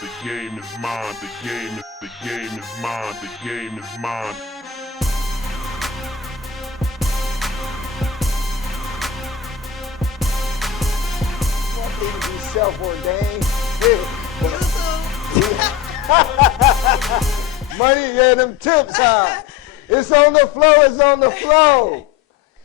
The game is mine. The game is mine. The game is mine. Want me to be self-ordained? Money, yeah, them tips, huh? It's on the flow. It's on the flow.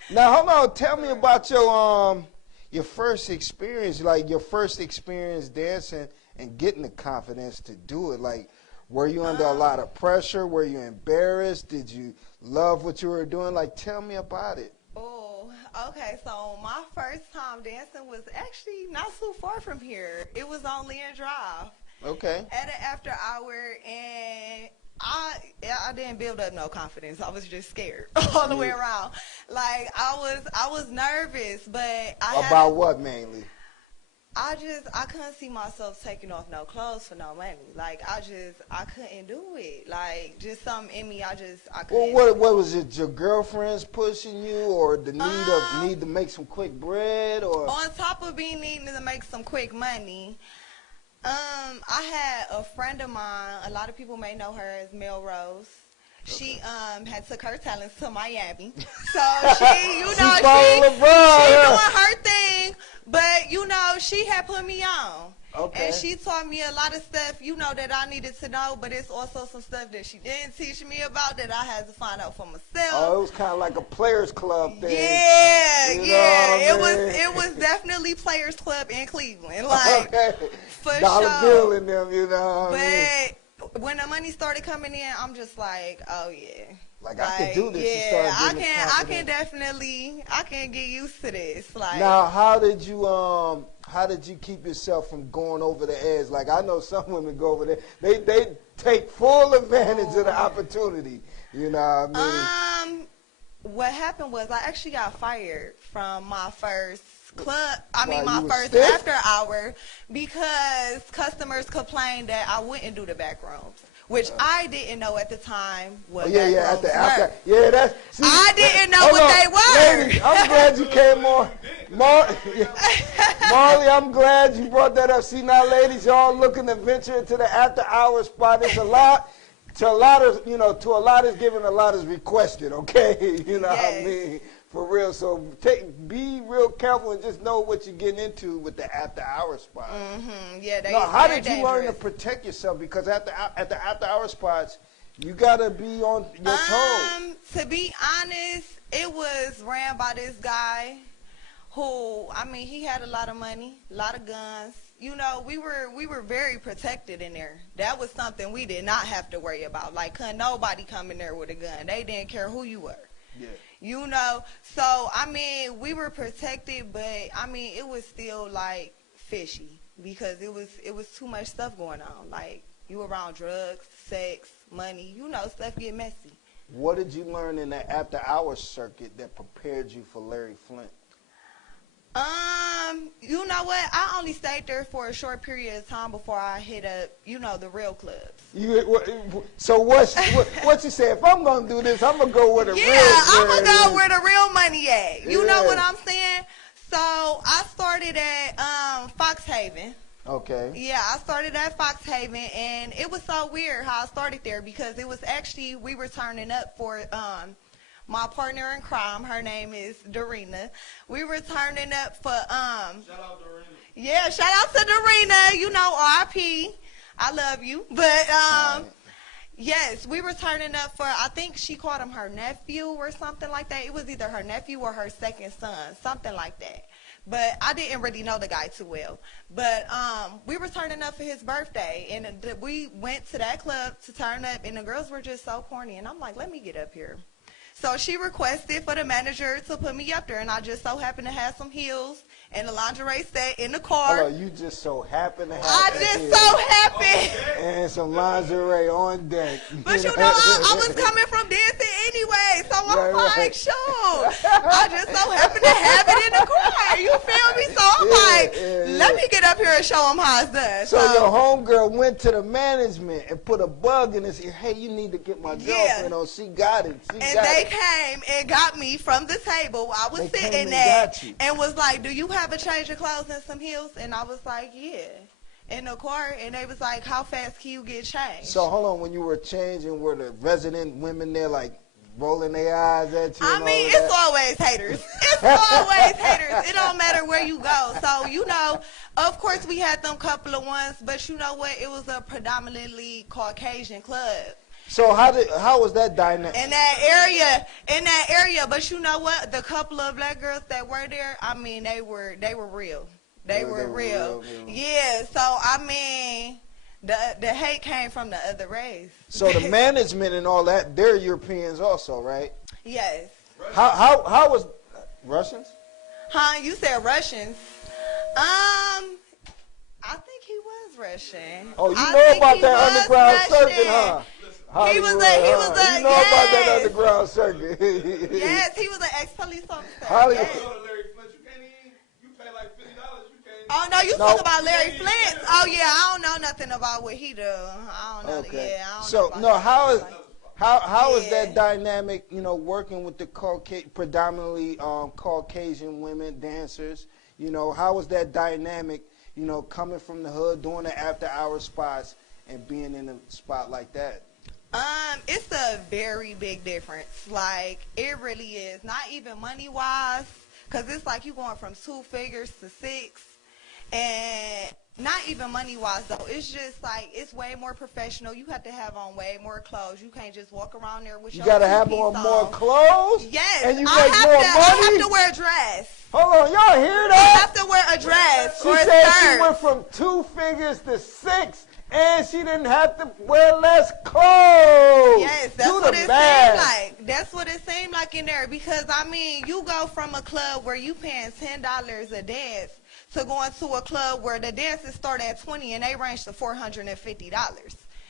Now, hold on. Tell me about your first experience, like your first experience dancing and getting the confidence to do it. Like, were you under a lot of pressure? Were you embarrassed? Did you love what you were doing? Like, tell me about it. Oh, okay. So my first time dancing was actually not too far from here. It was on Leon Drive. Okay. At an after hour, and I didn't build up no confidence. I was just scared all the way around. Like I was nervous, but About what mainly? I couldn't see myself taking off no clothes for no money. Like I couldn't do it. Like just something in me, I couldn't. Well, what was it? Your girlfriends pushing you, or the need to make some quick bread, or on top of being needing to make some quick money. I had a friend of mine, a lot of people may know her as Melrose. She had took her talents to Miami. So she doing her thing, but she had put me on. Okay. And she taught me a lot of stuff, that I needed to know, but it's also some stuff that she didn't teach me about that I had to find out for myself. Oh, it was kind of like a players club thing. Yeah, yeah. It was definitely Players Club in Cleveland. Like, okay. For Dollar sure. bill in them, But when the money started coming in, I'm just like, oh yeah. Like I can do this. Yeah, I can definitely get used to this. Like now, how did you keep yourself from going over the edge? Like I know some women go over there. They take full advantage of the opportunity. You know what I mean? What happened was I actually got fired from my first club. My first stiff? after hour because customers complained that I wouldn't do the back rooms. Which I didn't know at the time what back rooms were. Yeah, I didn't know what they were. Ladies, I'm glad you came on. Marley, I'm glad you brought that up. See now, ladies, y'all looking to venture into the after hours spot. It's a lot is given, a lot is requested, okay? You know what I mean? For real. So be real careful and just know what you're getting into with the after hours spot. Mm-hmm. Yeah, how did you learn to protect yourself? Because at the after hour spots, you gotta be on your toes. To be honest, it was ran by this guy who, he had a lot of money, a lot of guns. We were very protected in there. That was something we did not have to worry about. Like, couldn't nobody come in there with a gun. They didn't care who you were. Yeah. So, we were protected, but, it was still, like, fishy because it was too much stuff going on. Like, you around drugs, sex, money, stuff get messy. What did you learn in that after-hours circuit that prepared you for Larry Flint? You know what? I only stayed there for a short period of time before I hit up, the real clubs. So what you say? If I'm gonna do this, I'm gonna go where the real. Yeah, I'm gonna go where the real money at. You know what I'm saying? So I started at Fox Haven. Okay. Yeah, I started at Fox Haven, and it was so weird how I started there because it was actually we were turning up for my partner in crime. Her name is Dorena. We were turning up for Shout out Dorena. Yeah, shout out to Dorena. R.I.P. I love you. But yes, we were turning up for, I think she called him her nephew or something like that. It was either her nephew or her second son, something like that. But I didn't really know the guy too well. But we were turning up for his birthday, and we went to that club to turn up, and the girls were just so corny. And I'm like, let me get up here. So she requested for the manager to put me up there, and I just so happened to have some heels and a lingerie set in the car. Oh, you just so happen to have I just so happened. And some lingerie on deck. But I was coming from dancing anyway, so I'm like, sure. I just so happened to have it in the car. You feel me? So I'm let me get up here and show them how it's done. So your homegirl went to the management and put a bug in his ear. Hey, you need to get my girlfriend on. She got it. They came and got me from the table I was sitting at and was like, do you have a change of clothes and some heels? And I was like, yeah. in the car, and they was like, how fast can you get changed? So hold on, when you were changing, were the resident women there like rolling their eyes at you? I mean, it's always haters. It's always haters. It don't matter where you go. So, you know, of course we had them couple of ones, but you know what? It was a predominantly Caucasian club. So how was that dynamic? In that area, but you know what? The couple of black girls that were there, I mean, they were real. They were real. Yeah, so I mean, the hate came from the other race. So the management and all that, they're Europeans also, right? Yes. How was Russians? Huh? You said Russians. I think he was Russian. Oh, you know about that underground circuit, huh? He was a you know about that underground circuit. Yes, he was an ex-police officer. Hollywood. Yes. You pay like $50, you can't. Oh no, you talk about Larry Flint. Oh yeah, I don't know nothing about what he do. I don't know. Okay. Yeah, I don't So know about no, how is Yeah. that dynamic? You know, working with the predominantly Caucasian women dancers. You know, how is that dynamic? You know, coming from the hood, doing the after-hour spots, and being in a spot like that. It's a very big difference. Like, it really is. Not even money-wise, because it's like you going from 2 figures to 6. And not even money-wise, though. It's just like, it's way more professional. You have to have on way more clothes. You can't just walk around there with You your gotta have two-piece on more clothes? Yes. And you I make more money? I have to wear a dress. Hold on, y'all hear I that? have to wear a dress She or a said skirt. she went from 2 figures to 6, and she didn't have to wear less clothes. Yes, that's Do what the it math. seemed like. That's what it seemed like in there. Because, I mean, you go from a club where you paying $10 a dance to going to a club where the dances start at $20 and they range to $450.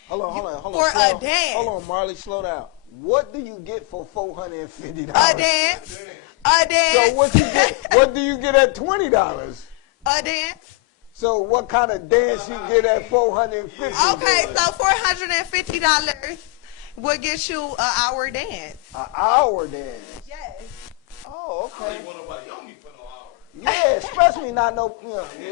Hold on. For a dance. Hold on, Marley, slow down. What do you get for $450? A dance. A dance. So what do you get at $20? A dance. So what kind of dance you get at $450? Okay, so $450 will get you an hour dance. An hour dance. Yes. Oh, okay. Want nobody on me for no hour. Yeah, especially not no,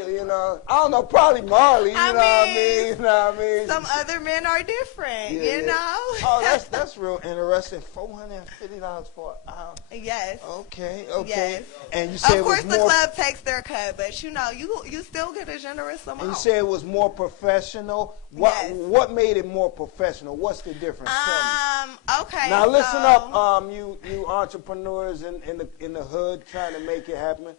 you know, I don't know, probably Marley, you know what I mean? Some other men are different, Yeah, you yeah. know? Oh, that's real interesting. $450 for an hour. Yes. Okay. Yes. And you said Of course, it was the more. club takes their cut, but you know, you still get a generous amount. And you said it was more professional. Yes. What made it more professional? What's the difference? Tell me. Okay. Now listen so, up, you entrepreneurs in the hood trying to make it happen.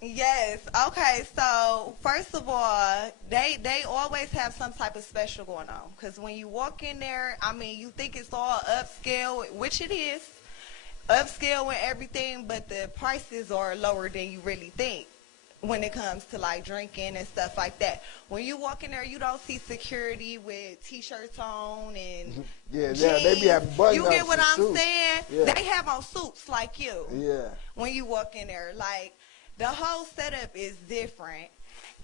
Yes. Okay. So first of all, they always have some type of special going on. Because when you walk in there, I mean, you think it's all upscale, which it is, upscale and everything, but the prices are lower than you really think when it comes to like drinking and stuff like that. When you walk in there, you don't see security with t-shirts on and Yeah, jeans. they be having button-ups. You get what and I'm suits. saying? Yeah. They have on suits like you. Yeah. When you walk in there, like the whole setup is different,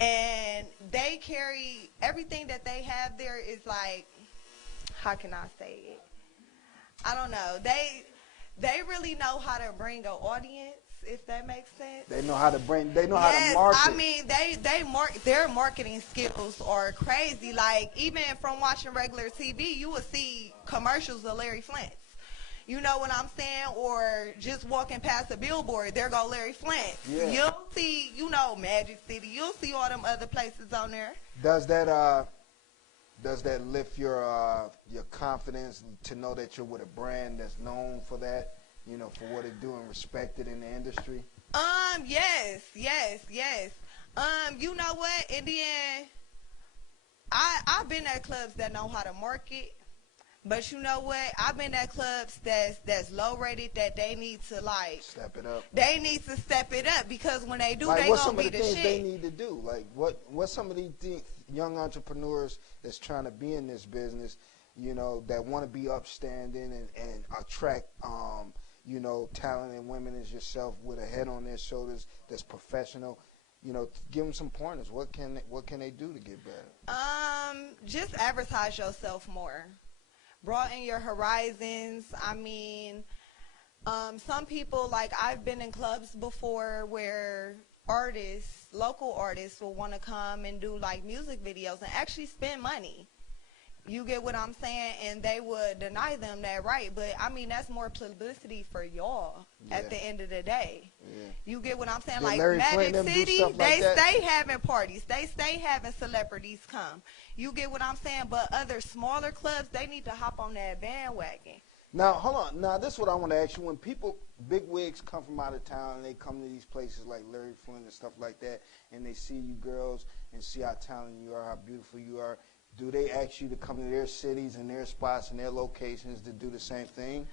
and they carry everything that they have there is like, how can I say it? I don't know. They really know how to bring an audience, if that makes sense. They know how to bring. They know Yes, how to market. I mean their marketing skills are crazy. Like even from watching regular TV, you will see commercials of Larry Flint. You know what I'm saying? Or just walking past a billboard, there go Larry Flint. Yeah. You'll see, you know, Magic City. You'll see all them other places on there. Does that lift your confidence to know that you're with a brand that's known for that, you know, for what it do and respected in the industry? Yes. You know what? In the end, I've been at clubs that know how to market. But you know what? I've been at clubs that's low rated that they need to like Step it up. They need to step it up because when they do, Like, they what's gonna some of be the the things they shit. need to do? Like, what some of these young entrepreneurs that's trying to be in this business, you know, that want to be upstanding and attract, you know, talented women as yourself with a head on their shoulders that's professional. You know, give them some pointers. What can they do to get better? Just advertise yourself more. Broaden your horizons. I mean, some people, like I've been in clubs before where artists local artists will want to come and do like music videos and actually spend money. You get what I'm saying? And they would deny them that right. But, I mean, that's more publicity for y'all at the end of the day. Yeah. You get what I'm saying? Did like, Larry Magic City, like they that? stay having parties. They stay having celebrities come. You get what I'm saying? But other smaller clubs, they need to hop on that bandwagon. Now, hold on. Now, this is what I want to ask you. When people, big wigs, come from out of town and they come to these places like Larry Flint and stuff like that, and they see you girls and see how talented you are, how beautiful you are, do they ask you to come to their cities and their spots and their locations to do the same thing?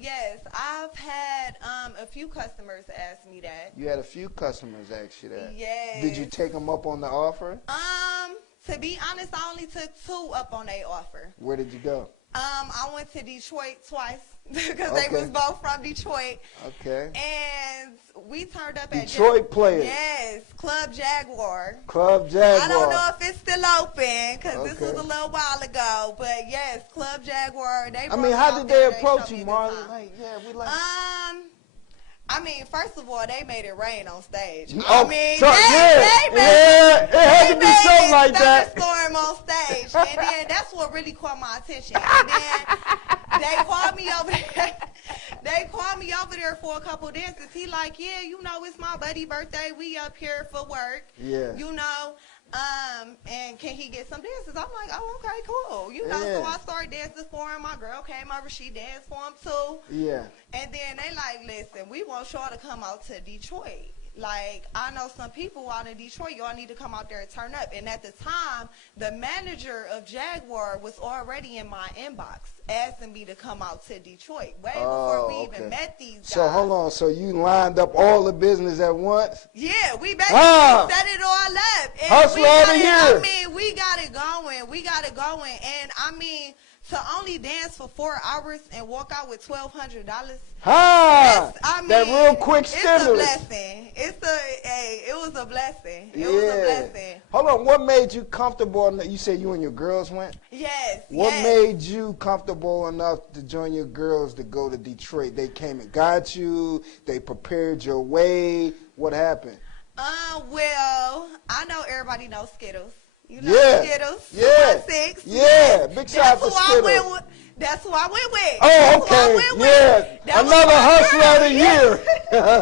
Yes. I've had a few customers ask me that. You had a few customers ask you that? Yes. Did you take them up on the offer? To be honest, I only took 2 up on their offer. Where did you go? I went to Detroit twice because they was both from Detroit. Okay. And we turned up at Detroit players. Yes, Club Jaguar. Club Jaguar. I don't know if it's still open because this was a little while ago, but yes, Club Jaguar. They. I mean, how did they approach you, Marley? Like, yeah, we like. I mean, first of all, they made it rain on stage. Oh, I mean, so, it had to be something like that. Storm on stage, and then that's what really caught my attention. And then they called me over there. They called me over there for a couple dances. He like, yeah, you know, it's my buddy's birthday. We up here for work. Yeah. You know, and can he get some dances? I'm like, oh, okay, cool. You know, so I started dancing for him. My girl came over. She danced for him, too. Yeah. And then they like, listen, we want y'all to come out to Detroit. Like, I know some people out in Detroit, y'all need to come out there and turn up. And at the time, the manager of Jaguar was already in my inbox asking me to come out to Detroit way before we even met these guys. So, hold on. So, you lined up all the business at once? Yeah, we basically set it all up. And hustle out of here. I mean, we got it going. We got it going. And, I mean, to only dance for 4 hours and walk out with $1,200. I mean, that real quick stimulus. It's a blessing. It was a blessing. It was a blessing. Hold on, what made you comfortable enough? You said you and your girls went? Yes. What made you comfortable enough to join your girls to go to Detroit? They came and got you. They prepared your way. What happened? Well, I know everybody knows Skittles. You know Skittles. Yeah. 6. Yeah. Big shout out to Skittles. That's who I went with. Oh, okay. Yeah. Another hustler of the year.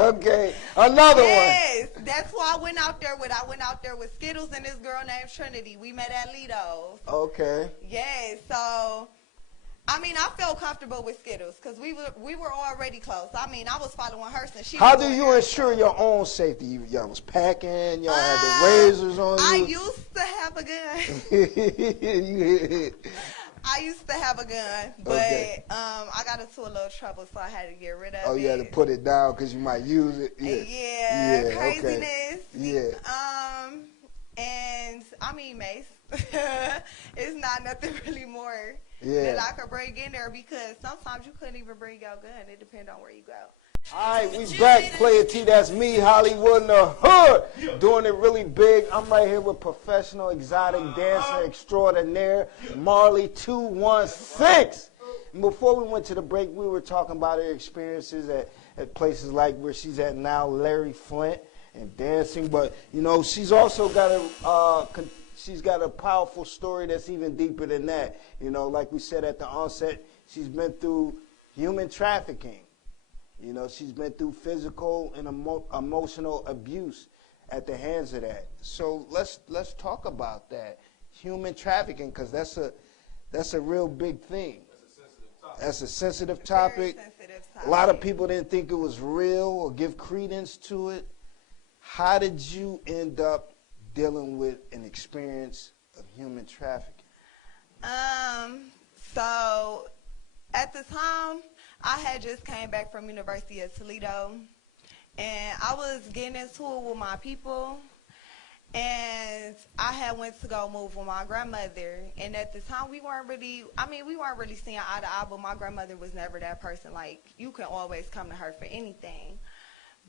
Okay. Another one. Yes. That's who I went out there with. I went out there with Skittles and this girl named Trinity. We met at Lido's. Okay. Yes. So, I mean, I felt comfortable with Skittles because we were already close. I mean, I was following her since she was. How do you ensure your own safety? Y'all was packing. Y'all had the razors on you. I used to have a gun. I used to have a gun, but I got into a little trouble, so I had to get rid of it. Oh, you had to put it down because you might use it. Yeah, craziness. Yeah. And I mean, Mace, it's not nothing really more that I could bring in there because sometimes you couldn't even bring your gun. It depends on where you go. All right, we back. Player T, that's me, Hollywood in the hood, doing it really big. I'm right here with professional exotic dancer extraordinaire, Marley216. And before we went to the break, we were talking about her experiences at places like where she's at now, Larry Flint, and dancing. But, you know, she's also got a powerful story that's even deeper than that. You know, like we said at the onset, she's been through human trafficking. You know, she's been through physical and emotional abuse at the hands of that. So let's talk about that, human trafficking, because that's a real big thing. That's a sensitive topic. Very sensitive topic. A lot of people didn't think it was real or give credence to it. How did you end up dealing with an experience of human trafficking? So at the time, I had just came back from University of Toledo, and I was getting into it with my people, and I had went to go move with my grandmother, and at the time we weren't really seeing eye to eye, but my grandmother was never that person, like, you can always come to her for anything.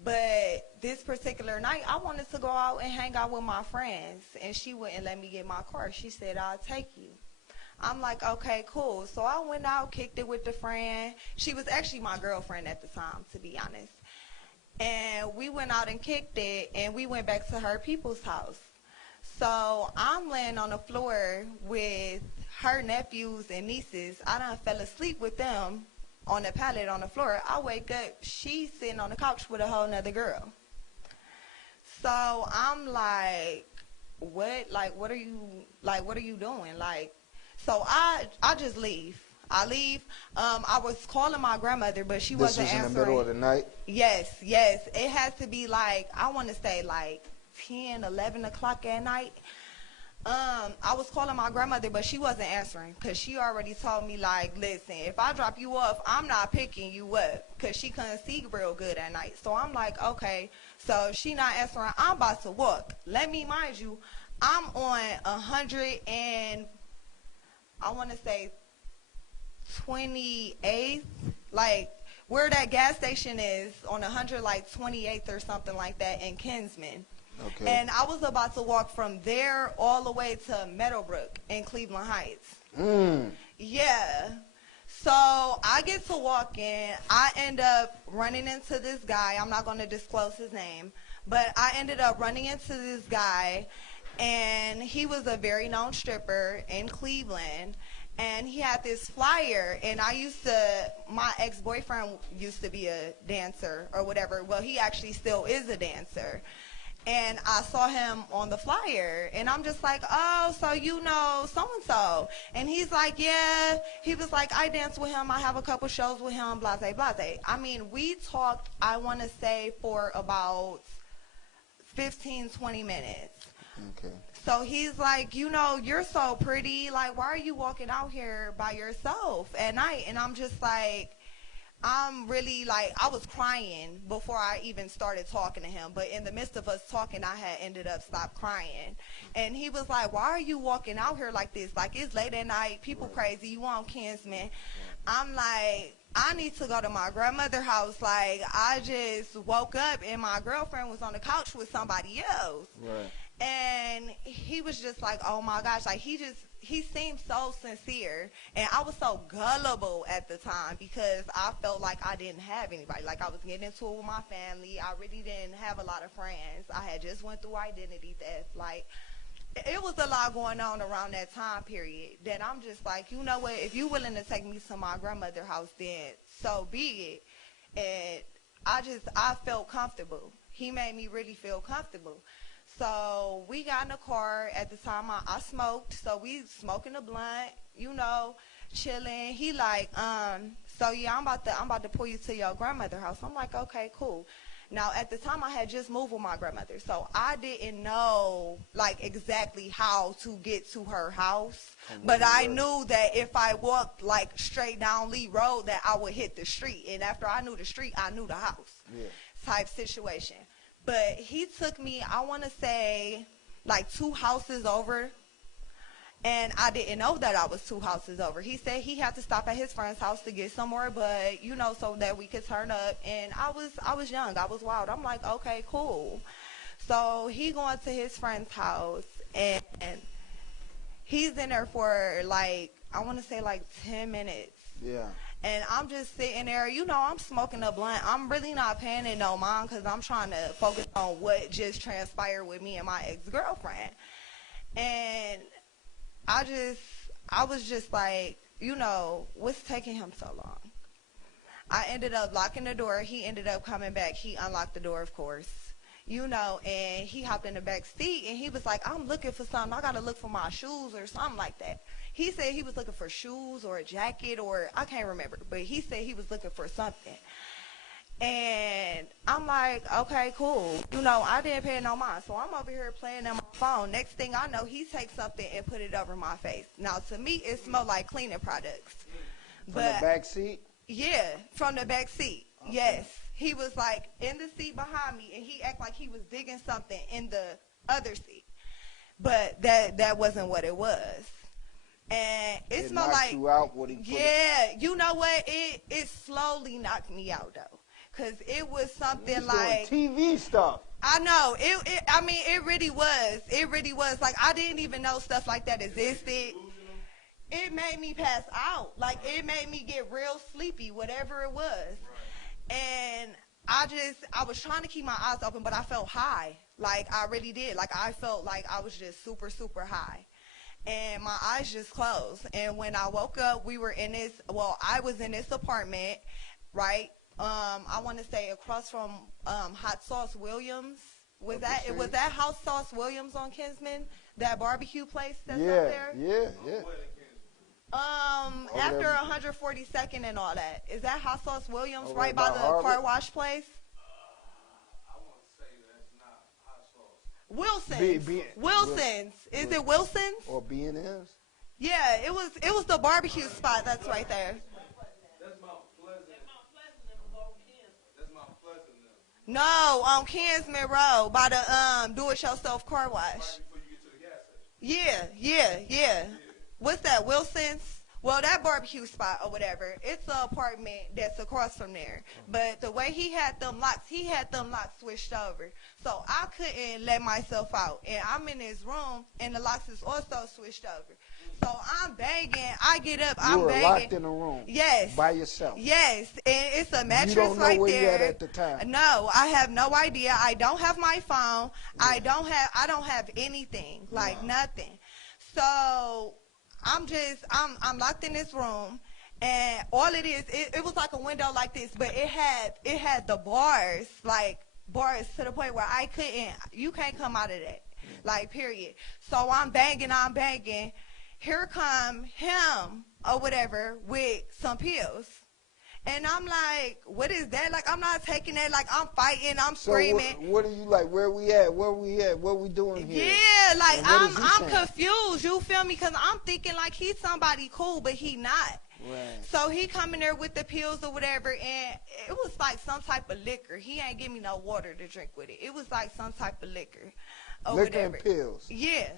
But this particular night, I wanted to go out and hang out with my friends, and she wouldn't let me get my car. She said, I'll take you. I'm like, okay, cool. So I went out, kicked it with the friend. She was actually my girlfriend at the time, to be honest. And we went out and kicked it, and we went back to her people's house. So I'm laying on the floor with her nephews and nieces. I done fell asleep with them on the pallet on the floor. I wake up, she's sitting on the couch with a whole nother girl. So I'm like, what? Like, what are you doing? Like, so I just leave. I leave. I was calling my grandmother, but she wasn't answering. This was in the middle of the night? Yes. It has to be like, I want to say like 10, 11 o'clock at night. I was calling my grandmother, but she wasn't answering because she already told me, like, listen, if I drop you off, I'm not picking you up because she couldn't see real good at night. So I'm like, okay, so she not answering. I'm about to walk. Let me mind you, I'm on 100 and I want to say 28th, like where that gas station is on 100, like 28th or something like that in Kinsman. Okay. And I was about to walk from there all the way to Meadowbrook in Cleveland Heights. Yeah. So I get to walking. I end up running into this guy. I'm not going to disclose his name. But I ended up running into this guy. And he was a very known stripper in Cleveland. And he had this flyer. And my ex-boyfriend used to be a dancer or whatever. Well, he actually still is a dancer. And I saw him on the flyer, and I'm just like, oh, so you know so-and-so. And he's like, yeah. He was like, I dance with him. I have a couple shows with him, blase, blase. I mean, we talked, I want to say, for about 15, 20 minutes. Okay. So he's like, you know, you're so pretty. Like, why are you walking out here by yourself at night? And I'm just like, I'm really like, I was crying before I even started talking to him. But in the midst of us talking, I had ended up stopped crying. And he was like, why are you walking out here like this? Like, it's late at night. People crazy. You on Kinsman. I'm like, I need to go to my grandmother's house. Like, I just woke up and my girlfriend was on the couch with somebody else. Right. And he was just like, oh my gosh, like he seemed so sincere. And I was so gullible at the time because I felt like I didn't have anybody. Like I was getting into it with my family. I really didn't have a lot of friends. I had just went through identity theft. Like it was a lot going on around that time period that I'm just like, you know what, if you're willing to take me to my grandmother's house, then so be it. And I felt comfortable. He made me really feel comfortable. So we got in the car. At the time I smoked, so we smoking a blunt, you know, chilling. He like, so yeah, I'm about to pull you to your grandmother's house. I'm like, okay, cool. Now at the time I had just moved with my grandmother, so I didn't know like exactly how to get to her house. But I knew that if I walked like straight down Lee Road, that I would hit the street. And after I knew the street, I knew the house. Yeah. Type situation. But he took me, I want to say, like 2 houses over. And I didn't know that I was 2 houses over. He said he had to stop at his friend's house to get somewhere, but, you know, so that we could turn up. And I was young. I was wild. I'm like, okay, cool. So he going to his friend's house, and he's in there for, like, I want to say, like 10 minutes. Yeah. And I'm just sitting there, you know, I'm smoking a blunt. I'm really not paying it no mind because I'm trying to focus on what just transpired with me and my ex-girlfriend. And I was just like, you know, what's taking him so long? I ended up locking the door. He ended up coming back. He unlocked the door, of course, you know, and he hopped in the back seat, and he was like, I'm looking for something. I got to look for my shoes or something like that. He said he was looking for shoes or a jacket or I can't remember, but he said he was looking for something. And I'm like, okay, cool. You know, I didn't pay no mind. So I'm over here playing on my phone. Next thing I know, he takes something and put it over my face. Now, to me, it smelled like cleaning products. From the back seat? Yeah, from the back seat. Okay. Yes. He was like in the seat behind me, and he acted like he was digging something in the other seat. But that wasn't what it was. And it smelled like, you out, what he yeah, you know what? It slowly knocked me out though, cause it was something like TV stuff. I know I mean, it really was. It really was. Like I didn't even know stuff like that existed. It made me pass out. Like it made me get real sleepy, whatever it was. And I was trying to keep my eyes open, but I felt high. Like, I really did. Like, I felt like I was just super, super high. And my eyes just closed. And when I woke up, I was in this apartment, right? I want to say across from Hot Sauce Williams. Was that Hot Sauce Williams on Kinsman? That barbecue place that's up there? Yeah. After 142nd and all that. Is that Hot Sauce Williams right by the Harvard? car wash place? I want to say that's not hot sauce. Wilson's. Wilson's. Is it Wilson's? Or B&M's? Yeah, it was the barbecue spot that's right there. That's Mount Pleasant. That's Mount Pleasant now. No, on Kinsman Road by the do-it-yourself car wash. Right before you get to the gas station. Yeah. What's that, Wilson's? Well, that barbecue spot or whatever, it's an apartment that's across from there. But the way he had them locks switched over. So I couldn't let myself out. And I'm in his room, and the locks is also switched over. So I'm banging. I get up. I'm banging. You were locked in a room. Yes. By yourself. Yes, and it's a mattress you don't know right where there. You at the time. No, I have no idea. I don't have my phone. I don't have anything, like nothing. So I'm locked in this room, and all it is, it was like a window like this, but it had the bars to the point where you can't come out of that, like, period. So I'm banging. Here come him or whatever with some pills. And I'm like, what is that? Like, I'm not taking that. Like, I'm fighting. I'm screaming. So what are you like? Where we at? What we doing here? Yeah, like, I'm saying? confused. You feel me? Because I'm thinking, like, he's somebody cool, but he not. Right. So he come in there with the pills or whatever, and it was like some type of liquor. He ain't give me no water to drink with it. It was like some type of liquor or whatever. And pills. Yeah.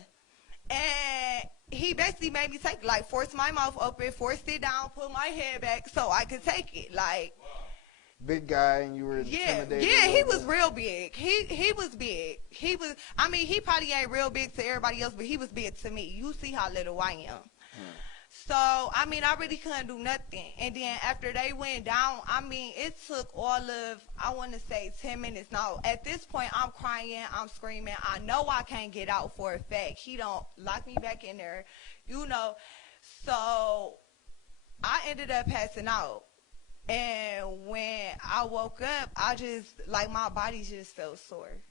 And he basically made me take it, like, forced my mouth open, forced it down, put my head back so I could take it. Like, big guy, and you were intimidated. Yeah, he was real big. He was big. He probably ain't real big to everybody else, but he was big to me. You see how little I am. So, I really couldn't do nothing. And then after they went down, it took all of, I want to say, 10 minutes. Now, at this point, I'm crying, I'm screaming. I know I can't get out for a fact. He don't lock me back in there, So, I ended up passing out. And when I woke up, my body just felt sore.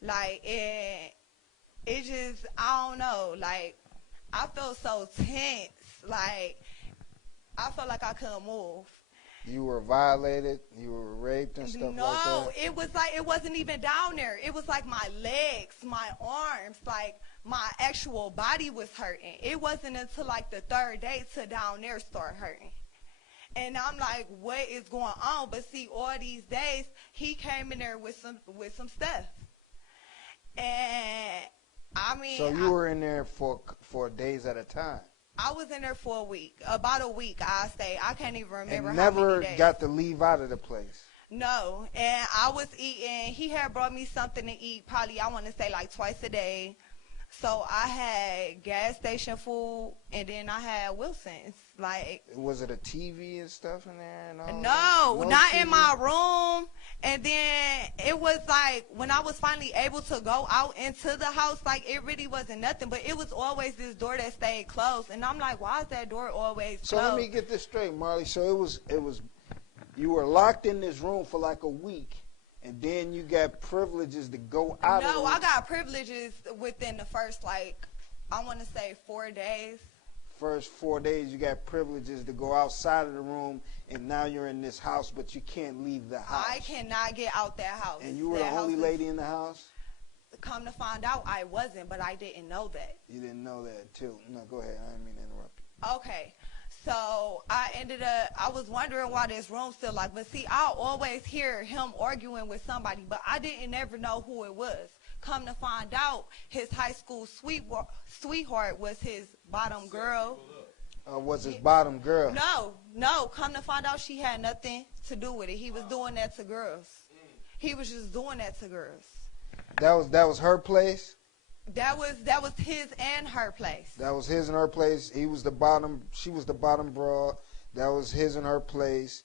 Like, it just, I don't know, like, I felt so tense. Like, I felt like I couldn't move. You were violated? You were raped and stuff like that? No, it was like, it wasn't even down there. It was like my legs, my arms, like my actual body was hurting. It wasn't until like the third day till down there started hurting. And I'm like, what is going on? But see, all these days, he came in there with some stuff. And so you were in there for days at a time? I was in there for a week. About a week, I stayed. I can't even remember and how many days. Never got to leave out of the place? No. And I was eating. He had brought me something to eat probably, I want to say, like twice a day. So I had gas station food, and then I had Wilson's. Like, was it a TV and stuff in there? And all no, not TV? In my room. And then it was like when I was finally able to go out into the house, like it really wasn't nothing, but it was always this door that stayed closed. And I'm like, why is that door always closed? So let me get this straight, Marley. So it was you were locked in this room for like a week. And then you got privileges to go out of the room. No, I got privileges within the first, like, I want to say 4 days. First 4 days, you got privileges to go outside of the room, and now you're in this house, but you can't leave the house. I cannot get out that house. And you were the only lady in the house? Come to find out, I wasn't, but I didn't know that. You didn't know that, too. No, go ahead. I didn't mean to interrupt you. Okay. So I was wondering why this room still locked. But see, I always hear him arguing with somebody, but I didn't ever know who it was. Come to find out, his high school sweetheart was his bottom girl. Was his bottom girl? No. Come to find out, she had nothing to do with it. He was doing that to girls. He was just doing that to girls. That was her place? That was his and her place. That was his and her place. He was the bottom. She was the bottom broad. That was his and her place.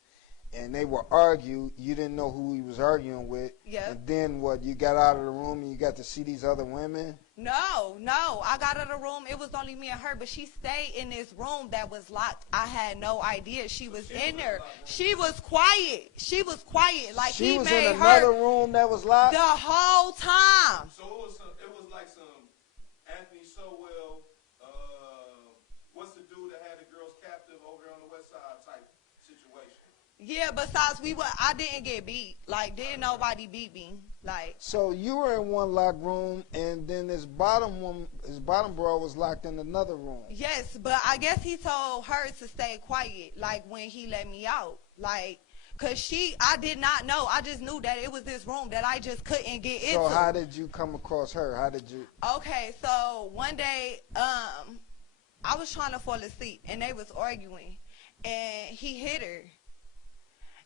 and they were arguing. You didn't know who he was arguing with. Yep. And then what? You got out of the room and you got to see these other women? No. I got out of the room. It was only me and her, but she stayed in this room that was locked. I had no idea she was in there. She was quiet. Like She he was made in another her room that was locked? the whole time. So it was like some Anthony Sowell, what's the dude that had the girls captive over on the west side type situation? Yeah, besides I didn't get beat. Like, didn't nobody beat me. Like, So you were in one locked room, and then his bottom bra was locked in another room. yes, but I guess he told her to stay quiet, like, when he let me out. Like, because I did not know. I just knew that it was this room that I just couldn't get into. So how did you come across her? How did you? Okay, so one day, I was trying to fall asleep, and they was arguing, and he hit her.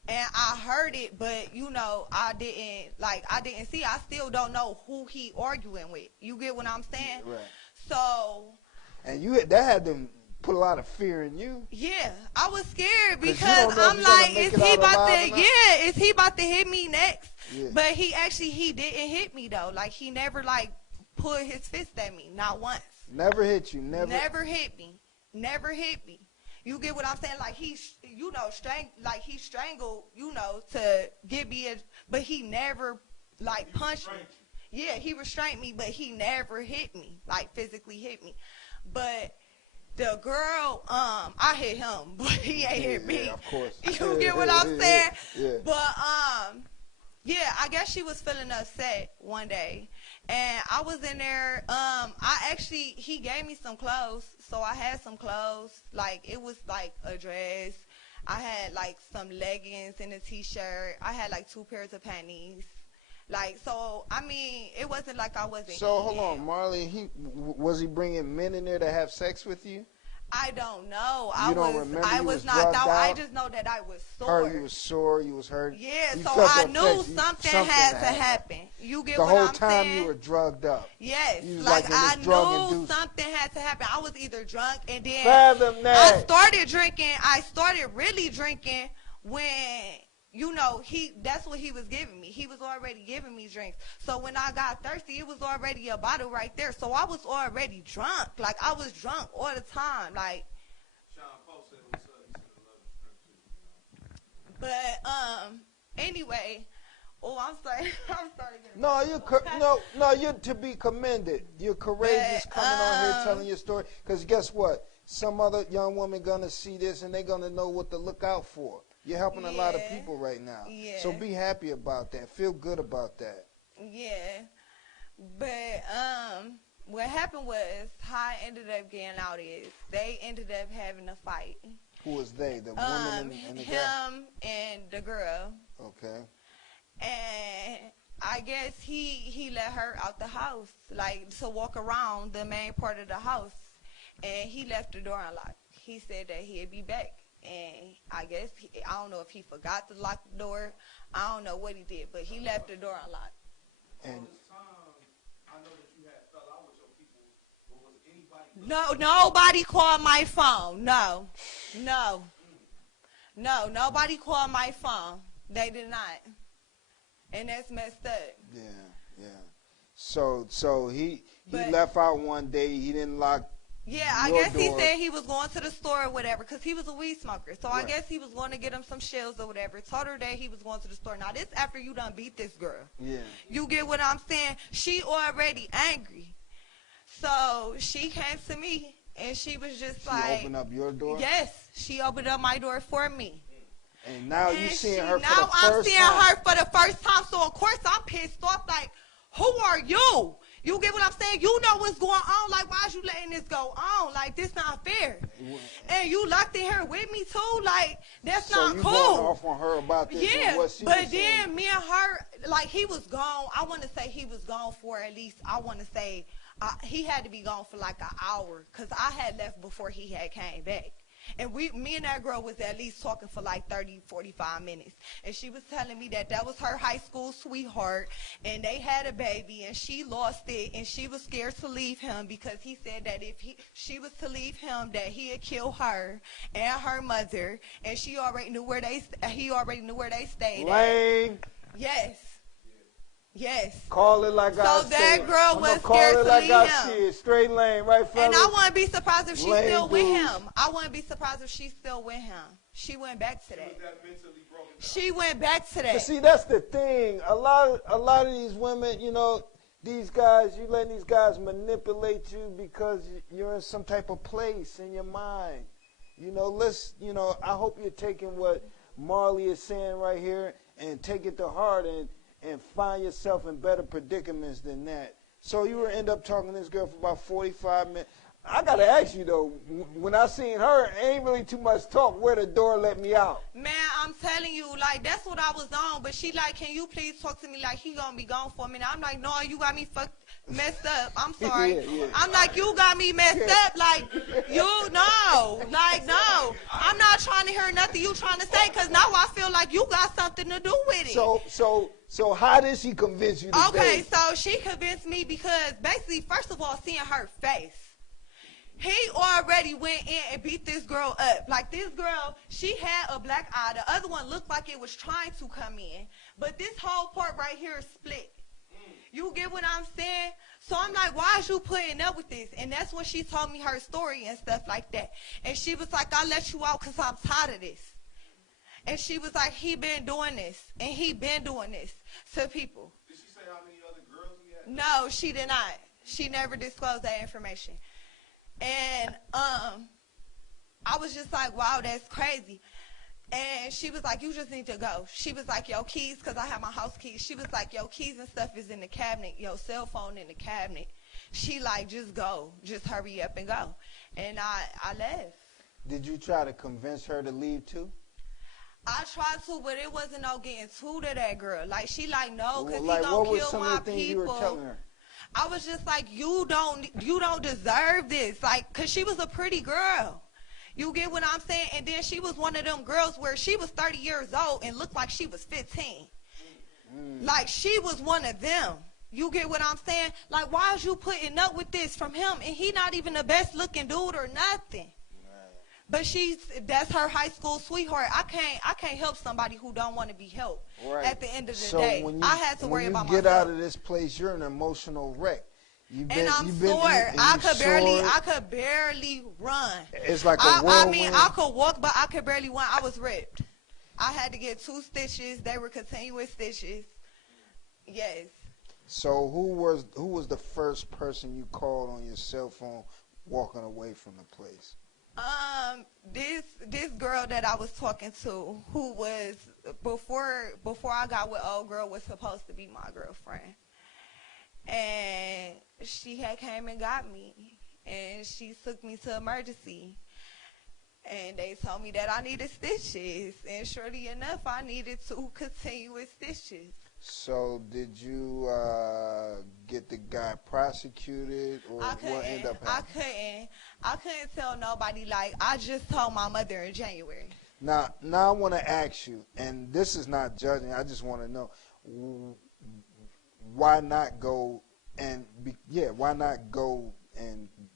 And I heard it, but, I didn't see. I still don't know who he arguing with. You get what I'm saying? Right. So. And that had to put a lot of fear in you. Yeah, I was scared 'Cause you because don't know if I'm you're gonna like, make is it he out about alive to, or not? is he about to hit me next? Yeah. But he didn't hit me though. Like, he never put his fist at me, not once. Never hit you. Never hit me. Never hit me. You get what I'm saying? Like, he strangled, to get me, but he never, punched me. Yeah, he restrained me, but he never hit me, physically hit me. But the girl, I hit him, but he ain't hit me. Yeah, of course. You get what I'm saying? Yeah. But, yeah, I guess she was feeling upset one day. And I was in there, he gave me some clothes. So I had some clothes. It was a dress. I had some leggings and a t-shirt. I had 2 pairs of panties. So, I mean, it wasn't like I wasn't So hold eating. on, Marley. Was he bringing men in there to have sex with you? I don't know. You don't remember? I You was was not. drugged I out? just know that I was sore. You was sore. You was hurt. Yeah, You so felt I the knew effects. something Something had to happened. happen. You get The what whole I'm time saying? you were drugged up. Yes, You was like in this I drug knew induced. something had to happen. I was either drunk and then Fathom I that. started drinking. I started really drinking when that's what he was giving me. He was already giving me drinks. So when I got thirsty, it was already a bottle right there. So I was already drunk. I was drunk all the time. Sean Poe said it was But anyway, I'm sorry. I'm starting to get No, you're to be commended. You're courageous But, coming on here telling your story. Because guess what? Some other young woman gonna see this and they're gonna know what to look out for. You're helping a lot of Yeah. people right now. Yeah. So be happy about that. Feel good about that. Yeah, but what happened was how I ended up getting out is they ended up having a fight. Who was they? The woman and the girl? Him and the girl. Okay. And I guess he let her out the house, to walk around the main part of the house, and he left the door unlocked. He said that he'd be back. And I guess, I don't know if he forgot to lock the door. I don't know what he did, but he left the door unlocked. And this time, I know that you had fell out with your people, but was anybody... No, nobody called my phone. No, nobody called my phone. They did not. And that's messed up. yeah. So he But- left out one day. He didn't lock. Yeah, I Your guess he door. said he was going to the store or whatever because he was a weed smoker. So I Right. guess he was going to get him some shells or whatever. Told her that he was going to the store. Now, this after you done beat this girl. Yeah. You get what I'm saying? She already angry. So she came to me and she was just She like. opened up your door. Yes, she opened up my door for me. And now you And seeing her for now the I'm first seeing time. her for the first time. So of course I'm pissed off. Like, who are you? You get what I'm saying? You know what's going on. Like, why is you letting this go on? Like, this not fair. And you locked in here with me too. Like, that's So not you cool. going off on her about this and Yeah, what she but was then saying. me and her, he was gone. I want to say he was gone for at least, I want to say, he had to be gone for an hour because I had left before he had came back. And me and that girl was at least talking for like 30, 45 minutes. And she was telling me that was her high school sweetheart, and they had a baby, and she lost it, and she was scared to leave him because he said that if she was to leave him, that he'd kill her and her mother, and he already knew where they stayed Lame. at. Yes. Yes. Call it like I said. So that girl was call scared it to like leave I him. said. Straight lane, right, fellas? And I wouldn't be surprised if she's Lame still with dudes. him. I wouldn't be surprised if she's still with him. She went back to that. mentally broken down. She went back to that. But see, that's the thing. A lot of these women, you know, these guys, you letting these guys manipulate you because you're in some type of place in your mind. You know, I hope you're taking what Marley is saying right here and take it to heart and find yourself in better predicaments than that. So you will end up talking to this girl for about 45 minutes. I got to ask you, though, when I seen her, ain't really too much talk. Where the door let me out? Man, I'm telling you, like, that's what I was on. But she like, can you please talk to me like he going to be gone for a minute? I'm like, no, you got me messed up. I'm sorry. Yeah. I'm like, you got me messed up. Like, no. I'm not trying to hear nothing you trying to say because now I feel like you got something to do with it. So how did she convince you to Okay, stay? so she convinced me because basically, first of all, seeing her face. He already went in and beat this girl up. Like, this girl, she had a black eye. The other one looked like it was trying to come in. But this whole part right here is split. You get what I'm saying? So I'm like, why is you putting up with this? And that's when she told me her story and stuff like that. And she was like, I let you out because I'm tired of this. And she was like, he been doing this. And he been doing this to people. Did she say how many other girls he had? No, she did not. She never disclosed that information. And I was just like, wow, that's crazy. And she was like, you just need to go. She was like, yo, keys, because I have my house keys. She was like, yo, keys and stuff is in the cabinet. Yo, cell phone in the cabinet. She like, just go. Just hurry up and go. And I left. Did you try to convince her to leave too? I tried to, but it wasn't no getting to that girl. Like, she like, no, because Like, he gonna what was kill some my of the things people. you were telling her? I was just like, you don't deserve this. Like, because she was a pretty girl. You get what I'm saying? And then she was one of them girls where she was 30 years old and looked like she was 15. Like, she was one of them. You get what I'm saying? Like, why is you putting up with this from him? And he not even the best looking dude or nothing. But that's her high school sweetheart. I can't help somebody who don't want to be helped. Right. At the end of the So day, when I had to worry about When you myself. get out of this place, you're an emotional wreck. And I'm sore. I could barely run. It's like a I whirlwind. mean, I could walk, but I could barely run. I was ripped. I had to get 2 stitches. They were continuous stitches. Yes. So who was the first person you called on your cell phone walking away from the place? This girl that I was talking to, who was before I got with old girl, was supposed to be my girlfriend, and she had came and got me, and she took me to emergency, and they told me that I needed stitches, and surely enough, I needed 2 continuous stitches. So did you get the guy prosecuted, or what ended up happening? I couldn't tell nobody. Like, I just told my mother in January. Now I want to ask you, and this is not judging. I just want to know, why not go and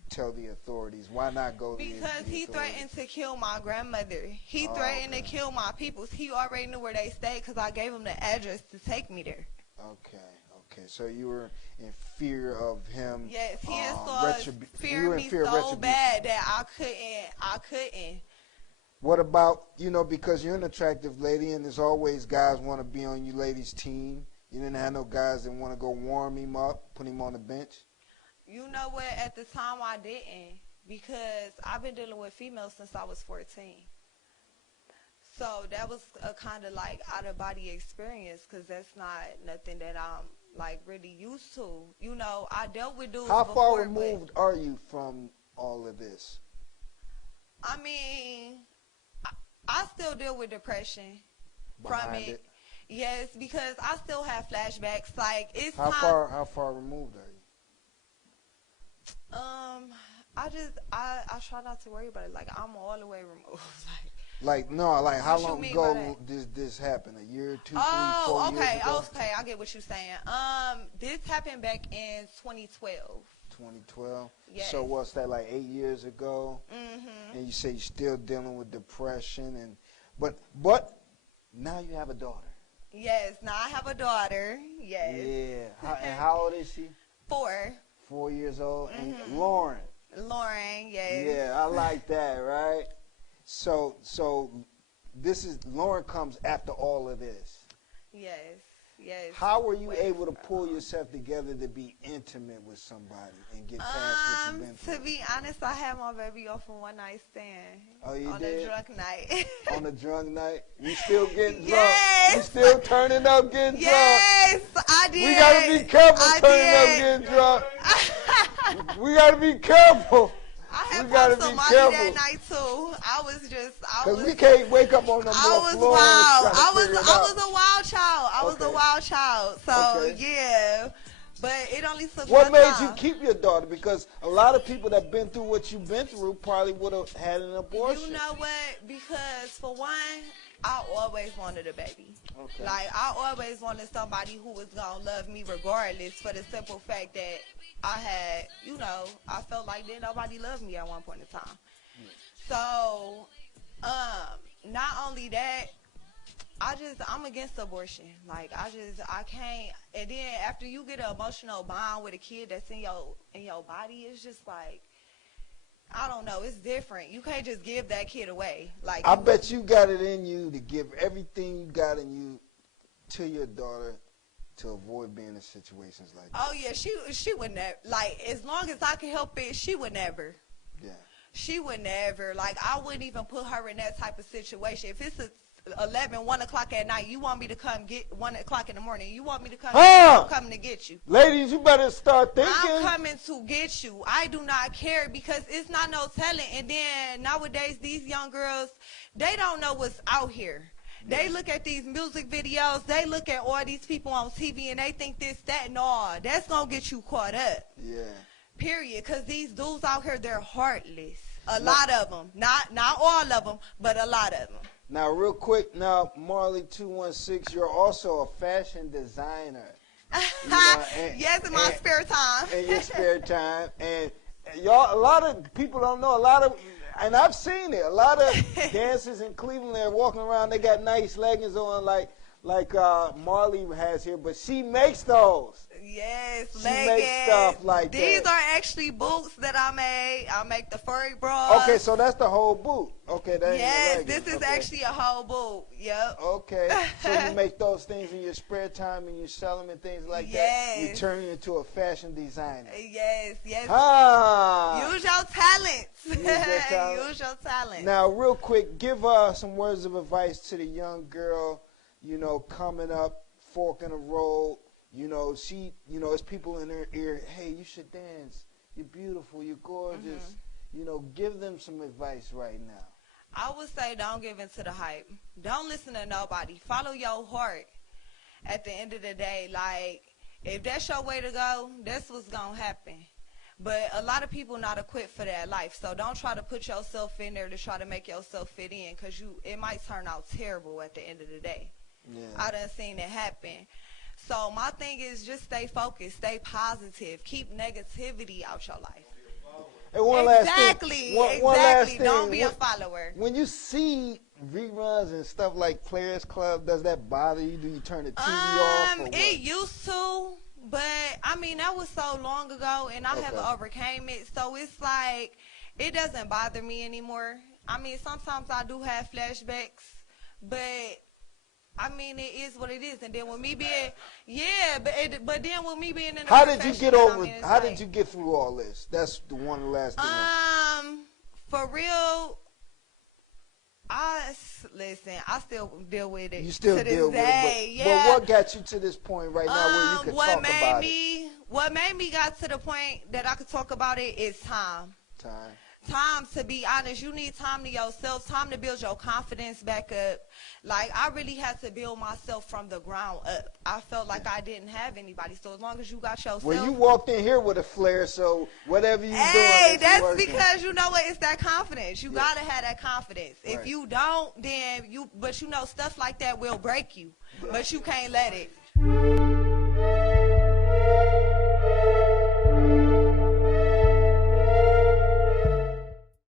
tell the authorities? Why not go? Because he threatened to kill my grandmother. He threatened to kill my peoples. He already knew where they stayed because I gave him the address to take me there. Okay. So you were in fear of him. Yes, he feared me so bad that I couldn't. What about, because you're an attractive lady and there's always guys want to be on you ladies' team. You didn't have no guys that want to go warm him up, put him on the bench? You know what? At the time, I didn't, because I've been dealing with females since I was 14. So that was a kind of like out-of-body experience, because that's not nothing that I'm like really used to. I dealt with dudes How before, far removed are you from all of this? I mean, I still deal with depression from it. Yes, because I still have flashbacks. Like, it's How far removed are you? I try not to worry about it. Like, I'm all the way removed. Like, no, like, how What you long mean by ago that? this happened? A year, 2, 3, 4 oh, years okay, ago? okay, I get what you're saying. This happened back in 2012. 2012? Yes. So what's that, like 8 years ago? Mm-hmm. And you say you're still dealing with depression, and but now you have a daughter. Yes, now I have a daughter. Yes. Yeah. And how old is she? 4. 4 years old. And Mm-hmm. Lauren. Lauren, yes. Yeah, I like that, right? So this is, Lauren comes after all of this. Yes, yes. How were you able to pull yourself together to be intimate with somebody and get past what you've been through? To be honest, I had my baby off a one night stand. Oh, you on did? a drunk night. On a drunk night? You still getting drunk? Yes. You still turning up getting Yes, I did. drunk? We got to be careful turning up getting drunk. We got to be careful. I had We gotta popped some be Molly careful. that night too. I was Because we can't wake up on the I was floor. wild. I I was a wild child. I was a Okay. wild child. So Okay. yeah, but it only took What one made time. you keep your daughter? Because a lot of people that been through what you've been through probably would have had an abortion. You know what? Because for one, I always wanted a baby. Okay. Like, I always wanted somebody who was going to love me regardless, for the simple fact that I had, I felt like didn't nobody love me at one point in time. So, not only that, I'm against abortion. Like, I can't. And then after you get an emotional bond with a kid that's in your body, it's just like, I don't know. It's different. You can't just give that kid away. Like, I bet you got it in you to give everything you got in you to your daughter to avoid being in situations like that. oh yeah, she would never. Like, as long as I could help it, she would never. Yeah. She would never. Like, I wouldn't even put her in that type of situation. If it's 1 o'clock at night, you want me to come get 1 o'clock in the morning. You want me to come? I'm coming to get you. Ladies, you better start thinking. I'm coming to get you. I do not care, because it's not no telling. And then nowadays, these young girls, they don't know what's out here. They look at these music videos. They look at all these people on TV, and they think this, that, and all. That's going to get you caught up. Yeah. Period. Because these dudes out here, they're heartless. A lot of them. Not all of them, but a lot of them. Now, real quick, now, Marley216, you're also a fashion designer. Yes, in my spare time. In your spare time. And y'all, a lot of people don't know, and I've seen it, a lot of dancers in Cleveland are walking around, they got nice leggings on like Marley has here, but she makes those. Yes, She leggings. makes stuff like These that. are actually boots that I made. I make the furry bras. Okay, so that's the whole boot. Okay, that ain't Yes, the leggings. this is Okay. actually a whole boot. Yep. Okay, so you make those things in your spare time and you sell them and things like that? You Yes. turn into a fashion designer. Yes, yes. Ah! Use your talents. Use your talent. Use your talent. Now, real quick, give some words of advice to the young girl, coming up, fork in the road. She, it's people in her ear, hey, you should dance. You're beautiful. You're gorgeous. Give them some advice right now. I would say don't give in to the hype. Don't listen to nobody. Follow your heart. At the end of the day, like, if that's your way to go, that's what's going to happen. But a lot of people not equipped for that life. So don't try to put yourself in there to try to make yourself fit in, because it might turn out terrible at the end of the day. Yeah. I done seen it happen. So my thing is just stay focused, stay positive, keep negativity out your life. And one last thing. Exactly. One last thing. Don't be a follower. When you see reruns and stuff like Players Club, does that bother you? Do you turn the TV off? Or what? It used to, but I mean that was so long ago, and I haven't overcame it. So it's like it doesn't bother me anymore. I mean, sometimes I do have flashbacks, but I mean, it is what it is. And then with me being, but then with me being in the how did you get over? I mean, how did you get through all this? That's the one last thing. For real, I still deal with it. You still to this deal day. with it. Yeah. But what got you to this point right now where you can talk about it? What made me got to the point that I could talk about it is time. Time. time to be honest. You need time to yourself, time to build your confidence back up. Like, I really had to build myself from the ground up. I felt like I didn't have anybody. So as long as you got yourself. Well, you walked in here with a flare, so whatever you doing. Hey, that's working. because you know what? It's that confidence. You gotta have that confidence. Right. If you don't, then but stuff like that will break you. But you can't let it.